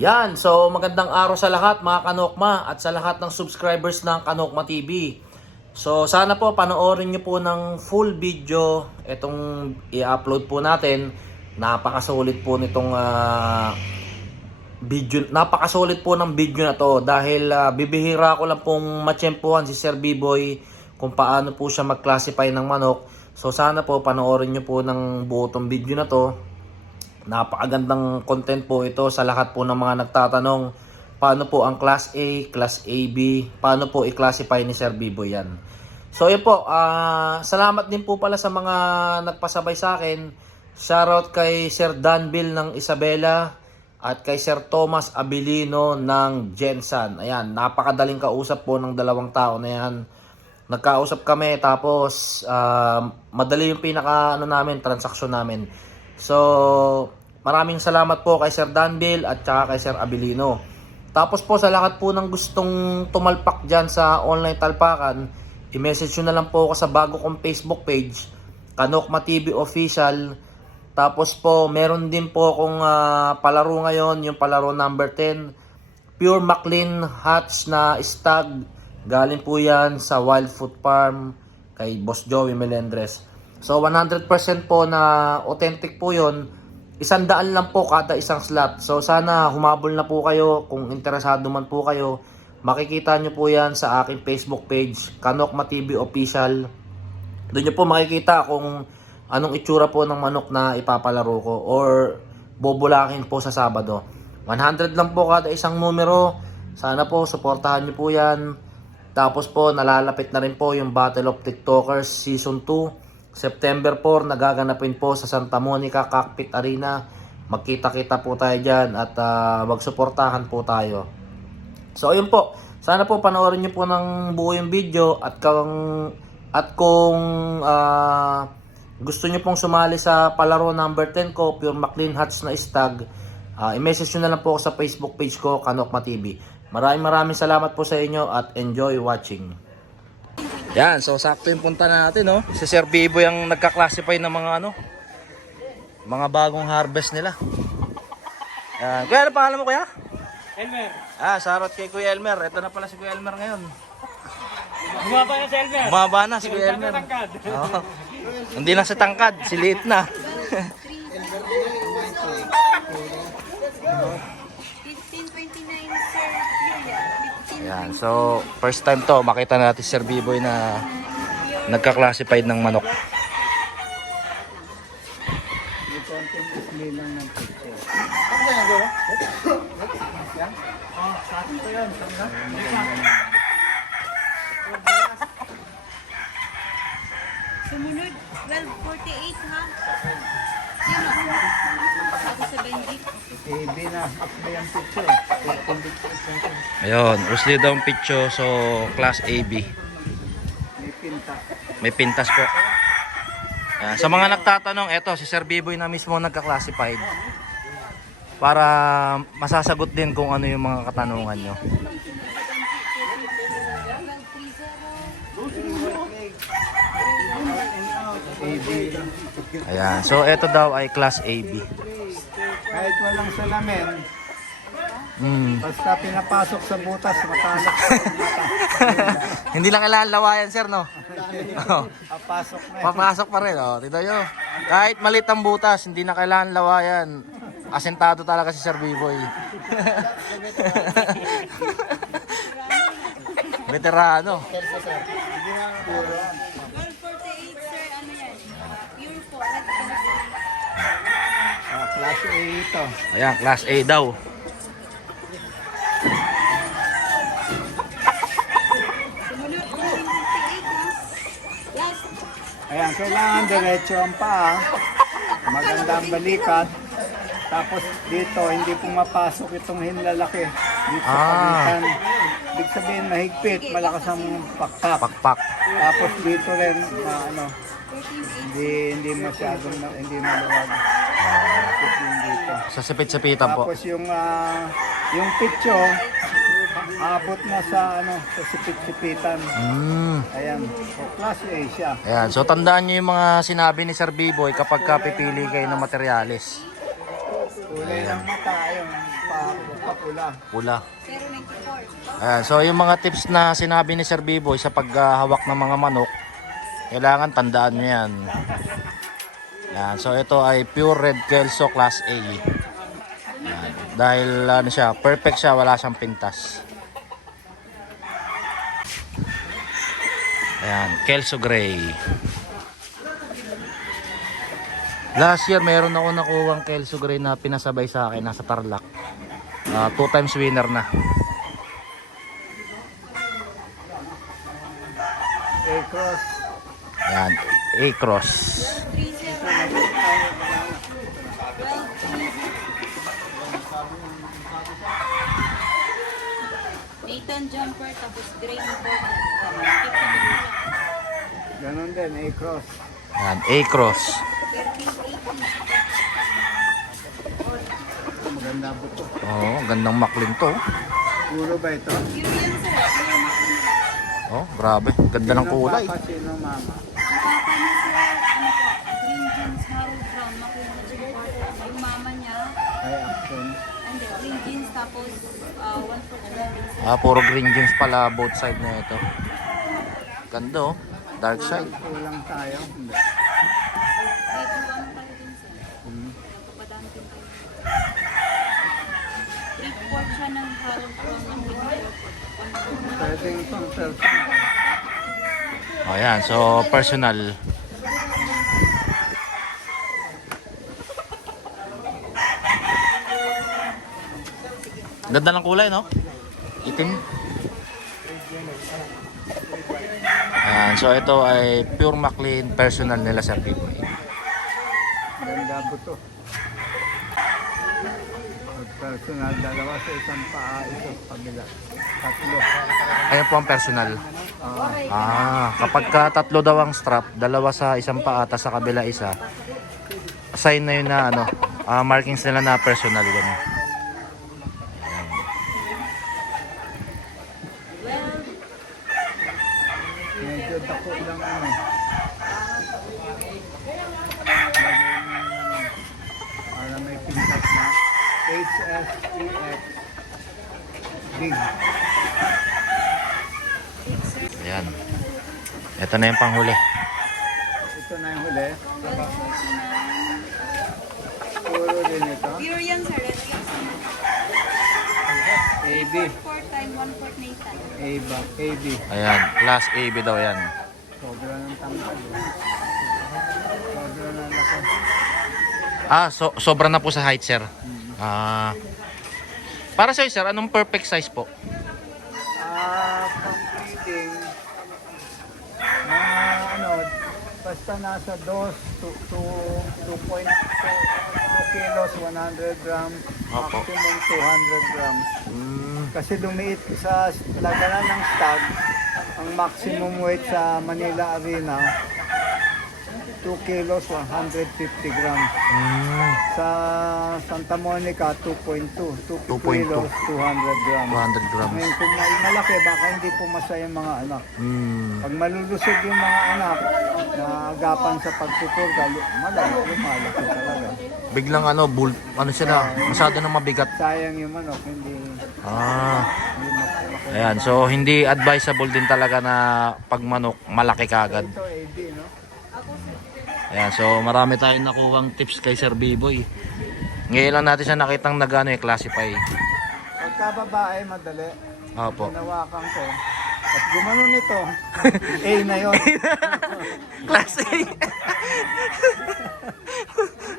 Yan, so magandang araw sa lahat mga Kanokma at sa lahat ng subscribers ng Kanokma TV. So sana po panoorin nyo po ng full video itong i-upload po natin. Napakasulit po nitong video, napakasulit po ng video na to dahil bibihira ko lang pong matsyempohan si Sir B-Boy kung paano po siya mag-classify ng manok. So sana po panoorin nyo po ng buo tong video na to. Napakagandang content po ito sa lahat po ng mga nagtatanong paano po ang Class A, Class AB, paano po i-classify ni Sir Bibo yan. So yun po, salamat din po pala sa mga nagpasabay sa akin. Shoutout kay Sir Danville ng Isabela at kay Sir Thomas Abilino ng Jensan. Ayan, napakadaling kausap po ng dalawang tao na yan. Nagkausap kami tapos madali yung transaksyon namin. So, maraming salamat po kay Sir Danville at saka kay Sir Abilino. Tapos po sa lahat po ng gustong tumalpak dyan sa online talpakan, i-message nyo na lang po ako sa bago kong Facebook page, Kanokma TV Official. Tapos po, meron din po akong palaro ngayon, yung palaro number 10, Pure Maclean Hatch na stag. Galing po yan sa Wild Food Farm kay Boss Joey Melendres. So 100% po na authentic po yon. 100 lang po kada isang slot. So sana humabol na po kayo kung interesado man po kayo. Makikita nyo po yan sa aking Facebook page, Kanokma TV Official. Doon nyo po makikita kung anong itsura po ng manok na ipapalaro ko or bobulakin po sa Sabado. 100 lang po kada isang numero. Sana po suportahan nyo po yan. Tapos po nalalapit na rin po yung Battle of TikTokers Season 2. September 4, nagaganapin po sa Santa Monica Cockpit Arena. Magkita-kita po tayo dyan at magsuportahan po tayo. So ayun po, sana po panoorin nyo po ng buo yung video at kung gusto nyo pong sumali sa palaro number 10 ko, Pure Maclean Hatch na stag, i-message nyo na lang po ako sa Facebook page ko, Kanokma TV. Maraming salamat po sa inyo at enjoy watching. Yan, so sakto yung punta natin, no? Si Sir Bibo yung nagka-classify ng mga mga bagong harvest nila. Yan. Kuya, ano pangalan mo, kuya? Elmer. Shoutout kay Kuya Elmer. Ito na pala si Kuya Elmer ngayon. Bumaba na si Elmer. Bumaba na si Kuya Elmer. Oo. Hindi na si tangkad, si liit na. 1529 sir. Yan, so first time to makita natin si Sir B-Boy na nagka-classified ng manok. Sumunod, 1248 ha? Sino? Ako sa Benedict. Ayun, usli daw ang picture, so class AB. May pintas po. Yan. Sa mga nagtatanong, eto si Sir B-Boy na mismo nagka-classified. Para masasagot din kung ano yung mga katanungan nyo. Ayan, so eto daw ay class AB. Kahit walang salamin, basta pinapasok sa butas, matalak sa butas. Hindi lang kailangan lawayan, sir, no? Oh, Papasok na. papasok pa rin, oh. Tignan nyo. Kahit maliit ang butas, hindi na kailangan lawayan. Asentado talaga si Sir B-Boy. Veterano. 1248 sir, ano yan? Pure po. Class A ito. Ayan, class A daw. Sumunod, 1248 ha? Last. Ayan, kailangan diretso ang paa. Maganda ang balikat. Tapos dito, hindi pumapasok itong hinlalaki. Dito sa pagitan. Ibig sabihin, mahigpit, malakas ang pakpak. Pakpak. Tapos dito rin, hindi masyadong, hindi maluwag. Mahigpit yung dito. Sa sipit-sipitan po. Tapos yung pitcho, abot na sa sa sipit-sipitan. Ayan, so class A siya. Ayan, so tandaan nyo yung mga sinabi ni Sir B-Boy kapag pipili kayo ng materyales. Kulay ng mata, yung papula. Pula. 094. Ayan, so yung mga tips na sinabi ni Sir Biboy sa paghawak ng mga manok, kailangan tandaan nyo yan. Ayan, so ito ay pure red kelso class A. Ayan, dahil ano siya, perfect siya, wala siyang pintas. Ayan, kelso gray. Last year meron ako nakuhang kelso gray na pinasabay sa akin, nasa Tarlac. 2 times winner na. A-cross. Ayan, A-cross. 30. Nathan jumper, tapos gray import. Ganon din, A-cross. Ayan, A-cross. Maganda po ito. Oo, gandang maklin to. Puro ba ito? Yun yan sir. Oh, grabe. Ganda ng kulay. Papa, sino mama? Ang papa niya sir, ano po, green jeans, marrow brown, makuha na jumper. Yung mama niya, Ay, action. hindi, green jeans, tapos 1 Ah, puro green jeans pala both side na ito. Ganda oh. Dark side. Kulang tayo. Hindi. Report siya ng Harold Brown ng Pwedeng itong person. Oh, yan. So, personal. Ganda ng kulay, no? Itim. Ayan. So, ito ay pure McLean personal nila sa Biboy. Ganda po ito. Personal, dalawa sa isang paa, ito sa kabila. Tatlo. Ayan po ang personal. Kapag ka tatlo daw ang strap, dalawa sa isang paa, tas sa kabila isa, assign na yun na ano, markings nila na personal yun. Medyo dako lang ano. Para may pintas na. HSEX. Big. Ayan. Ito na yung panghuli. Ito na yung huli. Puro din ito. Pure yan sir, red jeans. AB. 4 time, 1/4 Nathan. AB. Ayan, class AB daw yan. Sobra ng tangkad. Sobra ng laki. Sobra na po sa height, sir. Para sa'yo, sir, anong perfect size po? Pang breeding, mga ano, basta nasa 2 to 2.2 kilos, 100 grams, Opo. maximum 200 grams. Kasi lumiit sa laganan ng stag, ang maximum weight sa Manila Arena, 2 kilos, 150 grams. Sa Santa Monica, 2.2. 2 kilos, 200 grams. 200 grams. Ngayon, kung malaki, baka hindi pumasa yung mga anak. Pag malulusog yung mga anak, na agapan sa pagpupurga, lumalaki talaga. Biglang ano sila, masyado na mabigat. Sayang yung manok, hindi makalaki. Ayan, so hindi advisable din talaga na pag manok, malaki kagad. Ito, AD, no? Ayan, so marami tayong nakuhang tips kay Sir Biboy. Ngayon lang natin siya nakitang classify. Pagka babae, madali. Opo. Hinawakan ko. At gumanon nito, A na yun. Class A.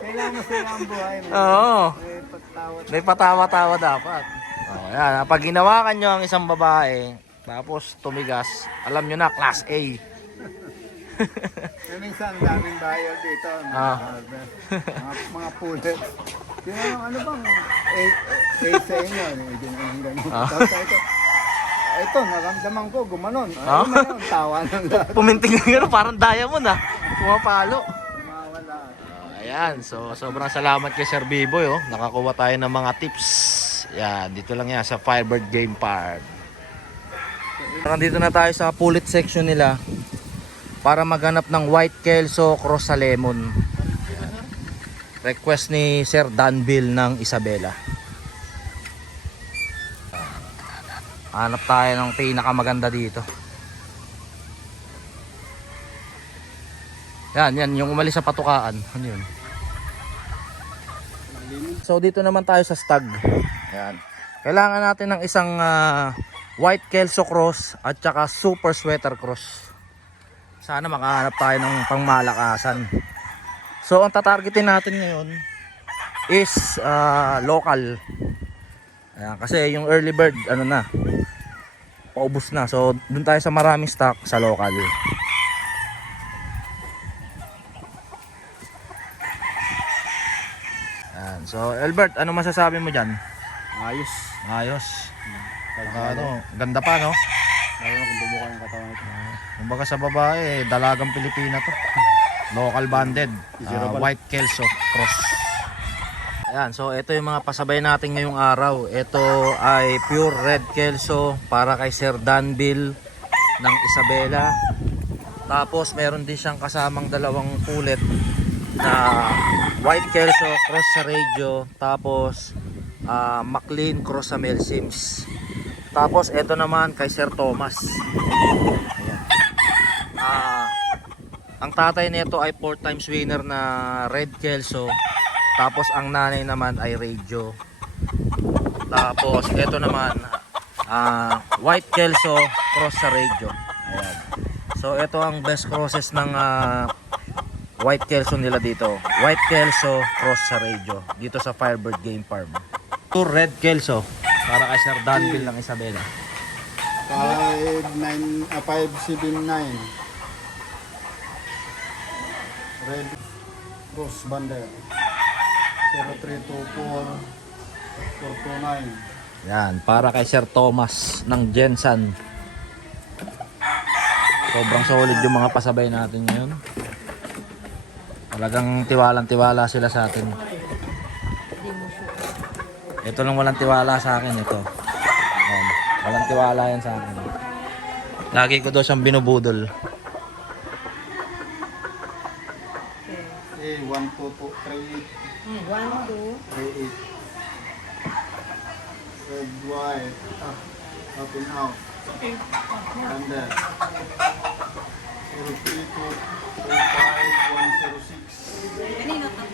Kailangan mo sila ang buhay. Oo. May pagtawad. May patawa-tawa dapat. Oh, ayan, pag ginawakan nyo ang isang babae, tapos tumigas, alam nyo na, class A. Minsan, daming bayad dito. Mga pulet. Yun ano bang A sa inyo? Hindi na yung ganun. Tapos ito, naramdaman ko, gumanon. Ayun na yun, tawa ng lahat. Puminting nga gano'n, parang diamond pumapalo. Mawala. Ayan, so sobrang salamat kay Sir Biboy. Nakakuha tayo ng mga tips. Yan, dito lang yan sa Firebird Game Park. Nandito na tayo sa pullet section nila para maghanap ng white kelso cross sa lemon. Request ni Sir Danville ng Isabela. Hanap tayo ng pinakamaganda dito. Yan, yung umalis sa patukaan. Ano yun? So dito naman tayo sa stag. Yan. Kailangan natin ng isang white Kelso cross at saka super sweater cross. Sana makahanap tayo ng pangmalakasan. So ang tatargetin natin ngayon is local. Ayan, kasi yung early bird ano na, paubos na. So dun tayo sa maraming stock sa local. Ayan. So Albert, ano masasabi mo dyan? Ayos. Ayos. Ano, ganda pa no? Lalo na kung bumuka yung katawan ito. Kumbaga sa babae, dalagang Pilipina to. Local banded, white Kelso cross. Ayan, so ito yung mga pasabay natin ngayong araw. Ito ay pure red Kelso para kay Sir Danville ng Isabela. Tapos meron din siyang kasamang dalawang pulet na white Kelso cross sa radio. Tapos McLean cross sa Mel Sims. Tapos ito naman kay Sir Thomas. Ayan. Ang tatay nito ay 4 times winner na red Kelso. Tapos ang nanay naman ay radio. Tapos ito naman white Kelso cross sa radio. Ayan. So ito ang best crosses ng white Kelso nila dito. White Kelso cross sa radio dito sa Firebird Game Farm. Red Kelso para kay Sir Danville ng Isabela. 579. Red Cross Bander. 0324 429. Yan, para kay Sir Thomas ng Jensen. Sobrang solid yung mga pasabay natin ngayon. Talagang tiwalang-tiwala sila sa atin. Ito lang walang tiwala sa akin, ito. Yan. Walang tiwala yan sa akin. Lagi ko daw siyang binubudol. Eh, 12238. 38. Red, white. Up and out. Bander. 03245106. Kanino to?